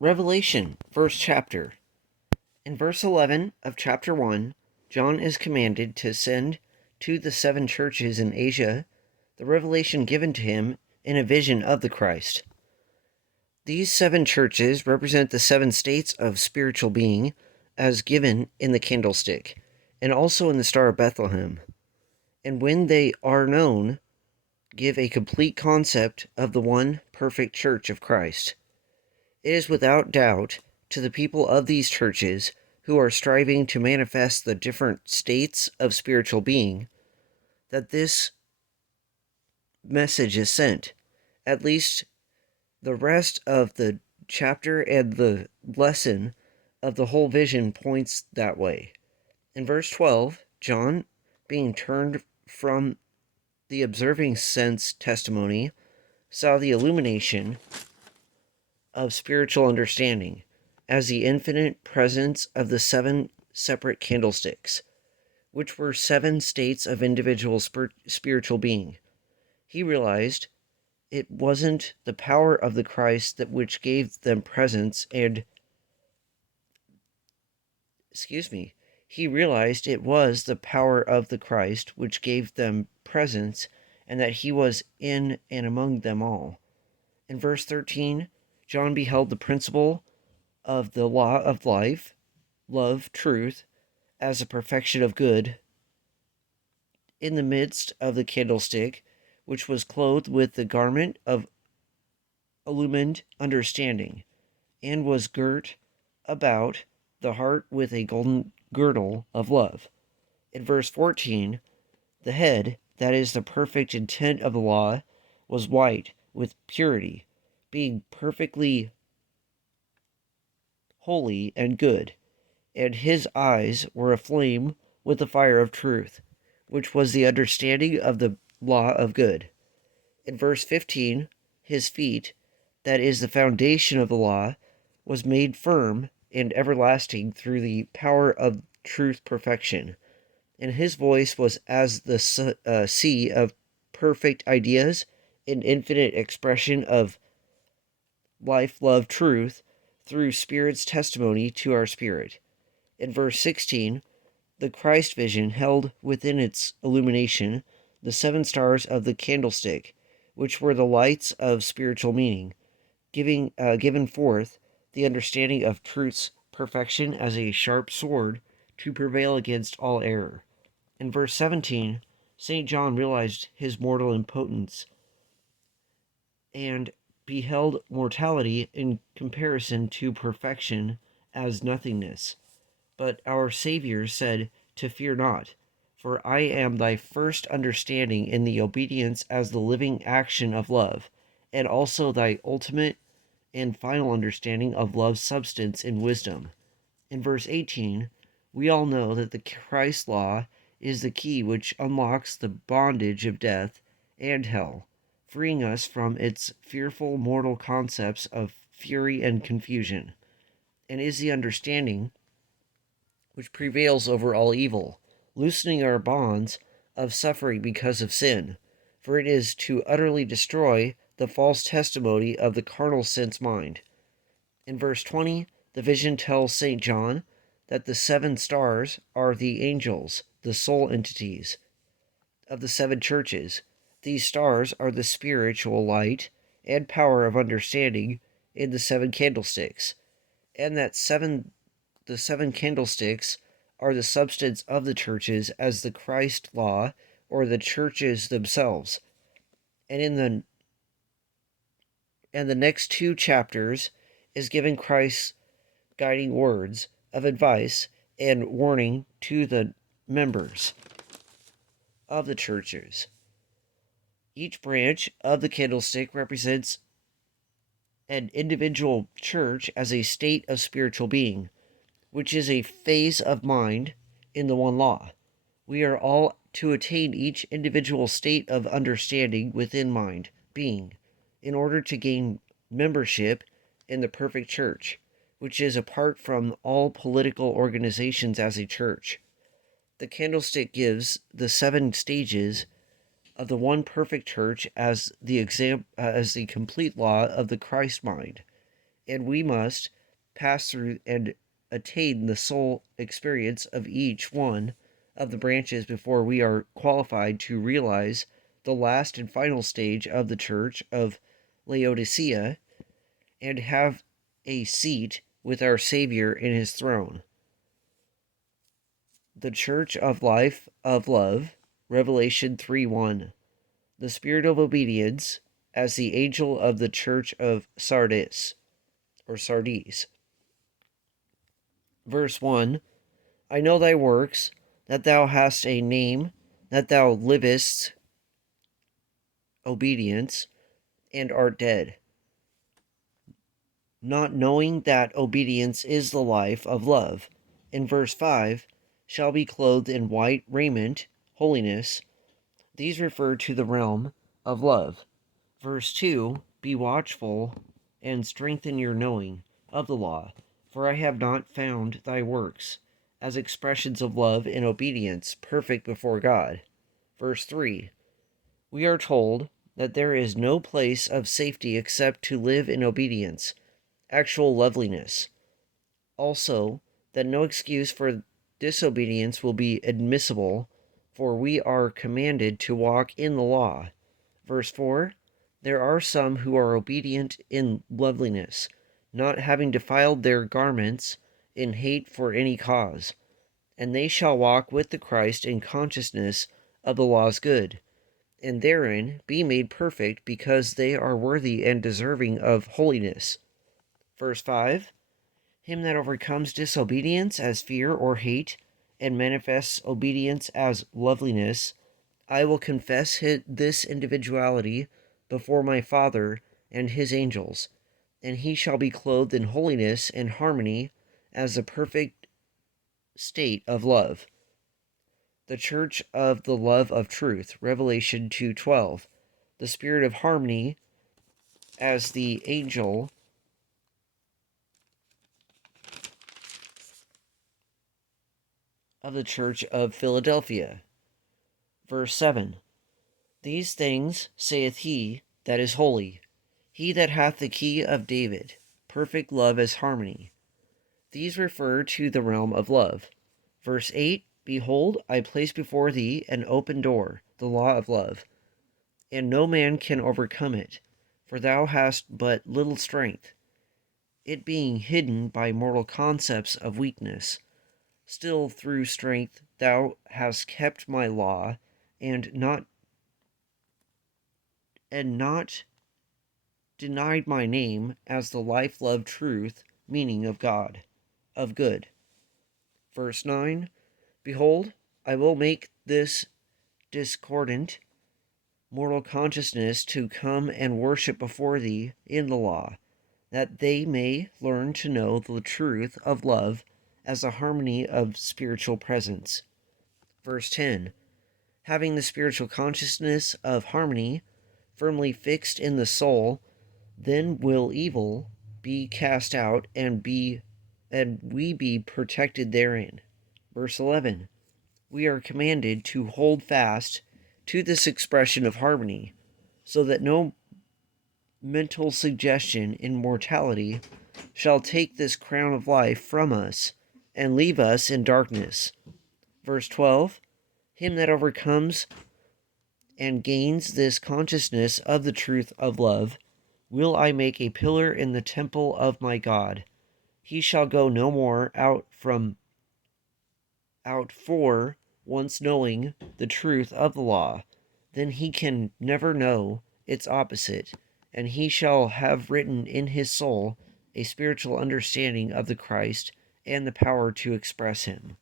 Revelation, first chapter. In verse 11 of chapter 1, John is commanded to send to the 7 churches in Asia the revelation given to him in a vision of the Christ. These 7 churches represent the 7 states of spiritual being as given in the candlestick, and also in the Star of Bethlehem. And when they are known, give a complete concept of the one perfect church of Christ. It is without doubt to the people of these churches who are striving to manifest the different states of spiritual being that this message is sent. At least the rest of the chapter and the lesson of the whole vision points that way. In verse 12, John, being turned from the observing sense testimony, saw the illumination of spiritual understanding as the infinite presence of the 7 separate candlesticks, which were 7 states of individual spiritual being. He realized it wasn't the power of the Christ that which gave them presence He realized it was the power of the Christ which gave them presence, and that he was in and among them all. In verse 13, John beheld the principle of the law of life, love, truth, as a perfection of good, in the midst of the candlestick, which was clothed with the garment of illumined understanding, and was girt about the heart with a golden girdle of love. In verse 14, the head, that is the perfect intent of the law, was white with purity, being perfectly holy and good, and his eyes were aflame with the fire of truth, which was the understanding of the law of good. In verse 15, his feet, that is the foundation of the law, was made firm and everlasting through the power of truth perfection, and his voice was as the sea of perfect ideas and infinite expression of life, love, truth, through Spirit's testimony to our spirit. In verse 16, the Christ vision held within its illumination the 7 stars of the candlestick, which were the lights of spiritual meaning, given forth the understanding of truth's perfection as a sharp sword to prevail against all error. In verse 17, St. John realized his mortal impotence and beheld mortality in comparison to perfection as nothingness. But our Savior said to fear not, for I am thy first understanding in the obedience as the living action of love, and also thy ultimate and final understanding of love's substance in wisdom. In verse 18, we all know that the Christ law is the key which unlocks the bondage of death and hell, freeing us from its fearful mortal concepts of fury and confusion, and is the understanding which prevails over all evil, loosening our bonds of suffering because of sin, for it is to utterly destroy the false testimony of the carnal sense mind. In verse 20, the vision tells St. John that the 7 stars are the angels, the soul entities of the 7 churches. These stars are the spiritual light and power of understanding in the 7 candlesticks, and that the 7 candlesticks are the substance of the churches as the Christ law, or the churches themselves. And in the next 2 chapters is given Christ's guiding words of advice and warning to the members of the churches. Each branch of the candlestick represents an individual church as a state of spiritual being, which is a phase of mind in the one law. We are all to attain each individual state of understanding within mind, being, in order to gain membership in the perfect church, which is apart from all political organizations as a church. The candlestick gives the 7 stages of the one perfect church as the complete law of the Christ mind, and we must pass through and attain the soul experience of each one of the branches before we are qualified to realize the last and final stage of the church of Laodicea and have a seat with our Savior in his throne. The Church of Life of Love, Revelation 3:1. The Spirit of Obedience as the angel of the Church of Sardis, or Sardis. Verse 1. I know thy works, that thou hast a name, that thou livest obedience, and art dead, not knowing that obedience is the life of love. In verse 5, shall be clothed in white raiment, holiness. These refer to the realm of love. Verse 2, be watchful and strengthen your knowing of the law, for I have not found thy works as expressions of love and obedience perfect before God. Verse 3, we are told that there is no place of safety except to live in obedience, actual loveliness. Also, that no excuse for disobedience will be admissible, for we are commanded to walk in the law. Verse 4, there are some who are obedient in loveliness, not having defiled their garments in hate for any cause, and they shall walk with the Christ in consciousness of the law's good, and therein be made perfect, because they are worthy and deserving of holiness. Verse 5, him that overcomes disobedience as fear or hate, and manifests obedience as loveliness, I will confess this individuality before my Father and his angels, and he shall be clothed in holiness and harmony as the perfect state of love. The Church of the Love of Truth, Revelation 2:12. The Spirit of Harmony as the angel of the Church of Philadelphia. Verse 7. These things saith he that is holy, he that hath the key of David, perfect love as harmony. These refer to the realm of love. Verse 8, behold, I place before thee an open door, the law of love, and no man can overcome it, for thou hast but little strength, it being hidden by mortal concepts of weakness. Still through strength thou hast kept my law, and not denied my name as the life, love, truth, meaning of God, of good. Verse 9, behold, I will make this discordant mortal consciousness to come and worship before thee in the law, that they may learn to know the truth of love as a harmony of spiritual presence. Verse 10, having the spiritual consciousness of harmony firmly fixed in the soul, then will evil be cast out and we be protected therein. Verse 11, we are commanded to hold fast to this expression of harmony, so that no mental suggestion in mortality shall take this crown of life from us and leave us in darkness. Verse 12, him that overcomes and gains this consciousness of the truth of love, will I make a pillar in the temple of my God. He shall go no more out for once knowing the truth of the law, then he can never know its opposite, and he shall have written in his soul a spiritual understanding of the Christ and the power to express him.